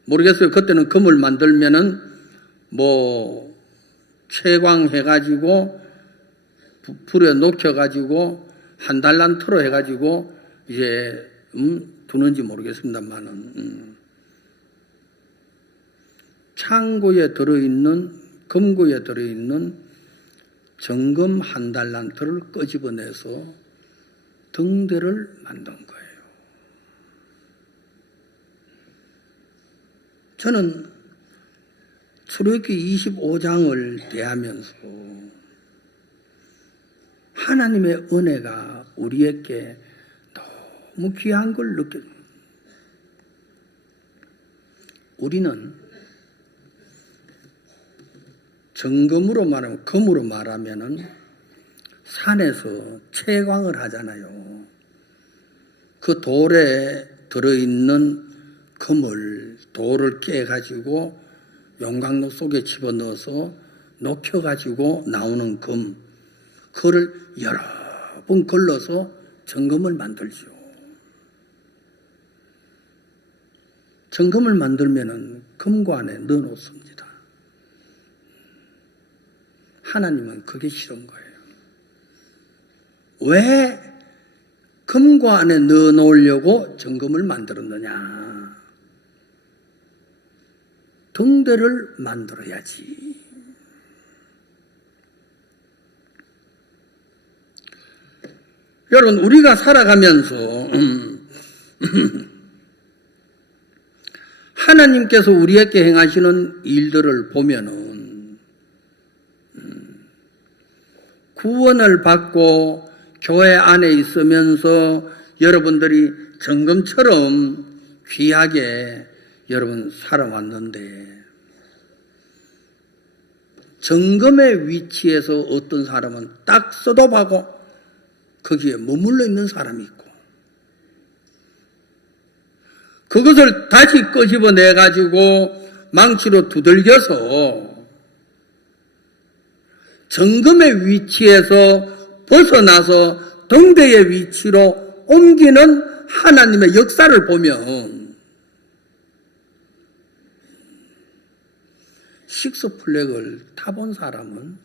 모르겠어요. 그때는 금을 만들면은 뭐 채광해가지고 불에 녹여가지고 1달란트로 해가지고 이제 두는지 모르겠습니다만은 창고에 들어있는 금고에 들어있는 정금 1달란트를 끄집어내서 등대를 만든 거예요. 저는 출애굽기 25장을 대하면서 하나님의 은혜가 우리에게 너무 귀한 걸 느껴요. 우리는 정금으로 말하면, 금으로 말하면은 산에서 채광을 하잖아요. 그 돌에 들어있는 금을, 돌을 깨가지고 용광로 속에 집어넣어서 녹여가지고 나오는 금, 그거를 여러 번 걸러서 정금을 만들죠. 정금을 만들면은 금고 안에 넣어놓습니다. 하나님은 그게 싫은 거예요. 왜 금고 안에 넣어놓으려고 정금을 만들었느냐? 등대를 만들어야지. 여러분, 우리가 살아가면서 하나님께서 우리에게 행하시는 일들을 보면은 구원을 받고 교회 안에 있으면서 여러분들이 정금처럼 귀하게 여러분 살아왔는데, 정금의 위치에서 어떤 사람은 딱 쏟아하고 거기에 머물러 있는 사람이 있고, 그것을 다시 끄집어내 가지고 망치로 두들겨서 정금의 위치에서 벗어나서 등대의 위치로 옮기는 하나님의 역사를 보면 식스플렉을 타본 사람은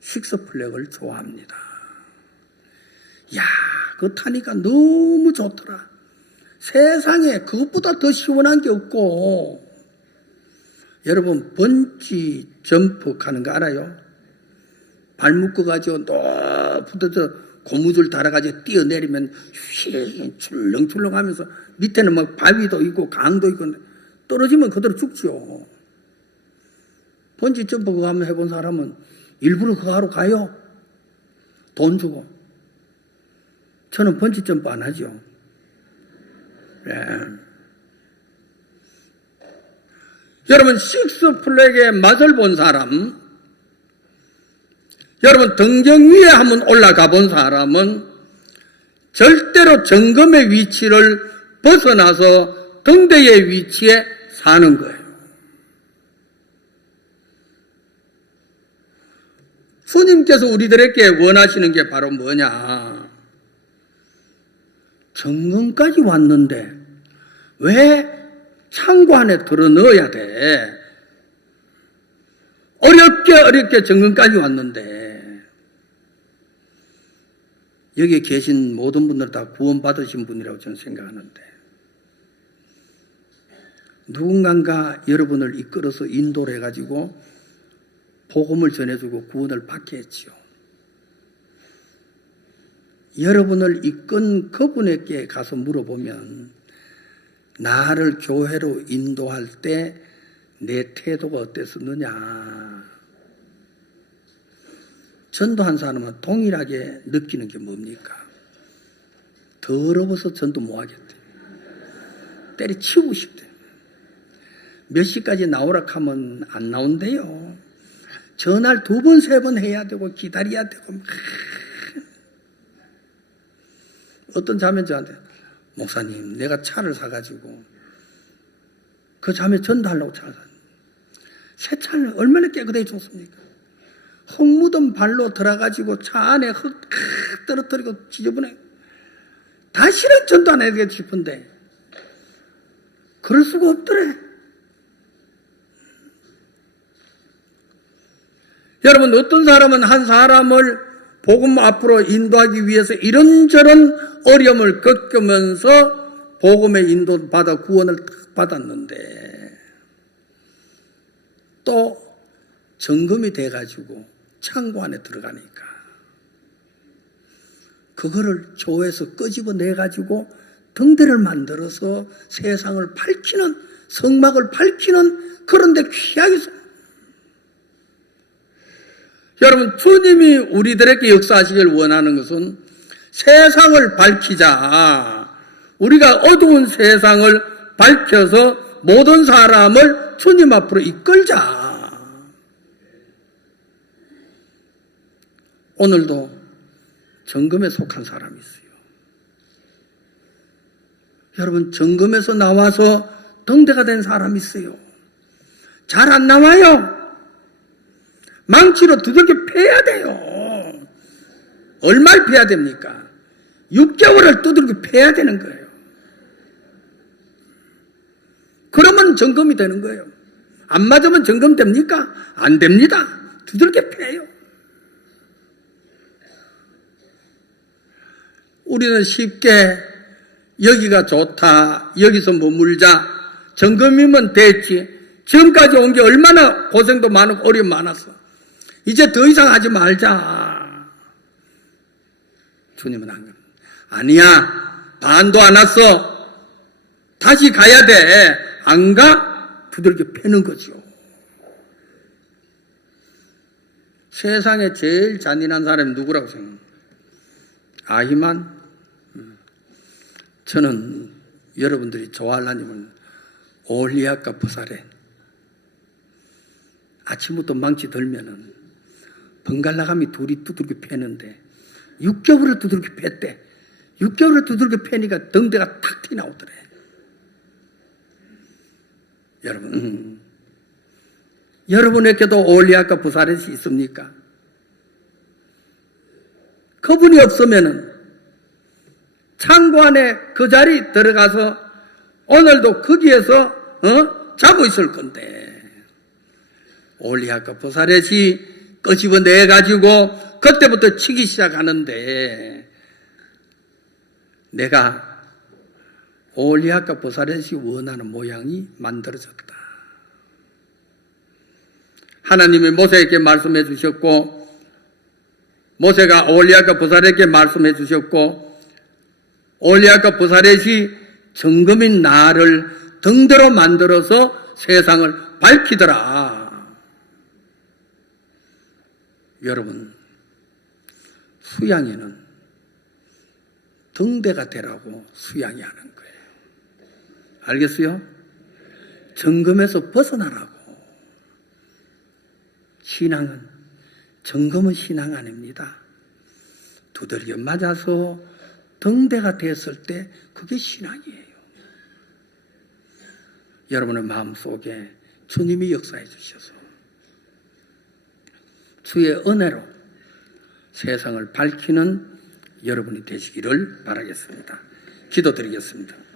식스플렉을 좋아합니다. 야, 그거 타니까 너무 좋더라. 세상에 그것보다 더 시원한 게 없고. 여러분, 번지 점프 하는 거 알아요? 발 묶어가지고 높은 고무줄 달아가지고 뛰어내리면 출렁출렁 하면서 밑에는 막 바위도 있고 강도 있고 떨어지면 그대로 죽죠. 번지 점프 그거 한번 해본 사람은 일부러 그거 하러 가요. 돈 주고. 저는 번지 점프 안 하죠. 네. 여러분, 식스플렉의 맛을 본 사람, 여러분 등정 위에 한번 올라가 본 사람은 절대로 정금의 위치를 벗어나서 등대의 위치에 사는 거예요. 주님께서 우리들에게 원하시는 게 바로 뭐냐? 정금까지 왔는데 왜 창고 안에 들어 넣어야 돼? 어렵게 정금까지 왔는데, 여기에 계신 모든 분들 다 구원받으신 분이라고 저는 생각하는데, 누군가 여러분을 이끌어서 인도를 해가지고 복음을 전해주고 구원을 받게 했지요. 여러분을 이끈 그분에게 가서 물어보면, 나를 교회로 인도할 때 내 태도가 어땠었느냐? 전도한 사람은 동일하게 느끼는 게 뭡니까? 더러워서 전도 못하겠대. 때려치우고 싶대. 몇 시까지 나오라 하면 안 나온대요. 전화를 2번, 3번 해야 되고 기다려야 되고. 어떤 자매는 저한테, 목사님, 내가 차를 사가지고 그 자매 전도하려고 차를 샀는데 새 차는 얼마나 깨끗하게 좋습니까? 흙 묻은 발로 들어가지고 차 안에 흙 떨어뜨리고 지저분해. 다시는 전도 안 해야 되겠다 싶은데 그럴 수가 없더래. 여러분, 어떤 사람은 한 사람을 복음 앞으로 인도하기 위해서 이런저런 어려움을 겪으면서 복음의 인도 받아 구원을 받았는데, 또 정금이 돼가지고 창고 안에 들어가니까 그거를 교회에서 끄집어내가지고 등대를 만들어서 세상을 밝히는, 성막을 밝히는 그런 데 귀하게. 여러분, 주님이 우리들에게 역사하시길 원하는 것은 세상을 밝히자. 우리가 어두운 세상을 밝혀서 모든 사람을 주님 앞으로 이끌자. 오늘도 정금에 속한 사람이 있어요. 여러분, 정금에서 나와서 등대가 된 사람이 있어요. 잘 안 나와요. 망치로 두들겨 패야 돼요. 얼마를 패야 됩니까? 6개월을 두들겨 패야 되는 거예요. 그러면 점검이 되는 거예요. 안 맞으면 점검 됩니까? 안 됩니다. 두들겨 패요. 우리는 쉽게 여기가 좋다, 여기서 머물자, 점검이면 됐지. 지금까지 온 게 얼마나 고생도 많고 어려움 많았어. 이제 더 이상 하지 말자. 주님은 안 가. 아니야, 반도 안 왔어. 다시 가야 돼. 안 가? 두들겨 패는 거죠. 세상에 제일 잔인한 사람이 누구라고 생각합니까? 아히만. 저는 여러분들이 좋아하려면 올리아과 부사레 아침부터 망치 들면은 번갈아가며 둘이 두들겨 패는데 6개월을 두들겨 팼대. 6개월을 두들겨 패니까 등대가 탁 튀나오더래. 여러분, 여러분에게도 올리아과 부사렛이 있습니까? 그분이 없으면은 창고 안에 그 자리 들어가서 오늘도 거기에서 자고 있을 건데 올리아과 부사렛이 끄집어내 가지고 그때부터 치기 시작하는데 내가 올리아과 부사렛이 원하는 모양이 만들어졌다. 하나님이 모세에게 말씀해 주셨고 모세가 올리아과 부사렛에게 말씀해 주셨고 올리아과 부사렛이 정금인 나를 등대로 만들어서 세상을 밝히더라. 여러분, 수양이는 등대가 되라고 수양이 하는 거예요. 알겠어요? 정금에서 벗어나라고. 신앙은, 정금은 신앙 아닙니다. 두들겨 맞아서 등대가 됐을 때 그게 신앙이에요. 여러분의 마음속에 주님이 역사해 주셔서 주의 은혜로 세상을 밝히는 여러분이 되시기를 바라겠습니다. 기도드리겠습니다.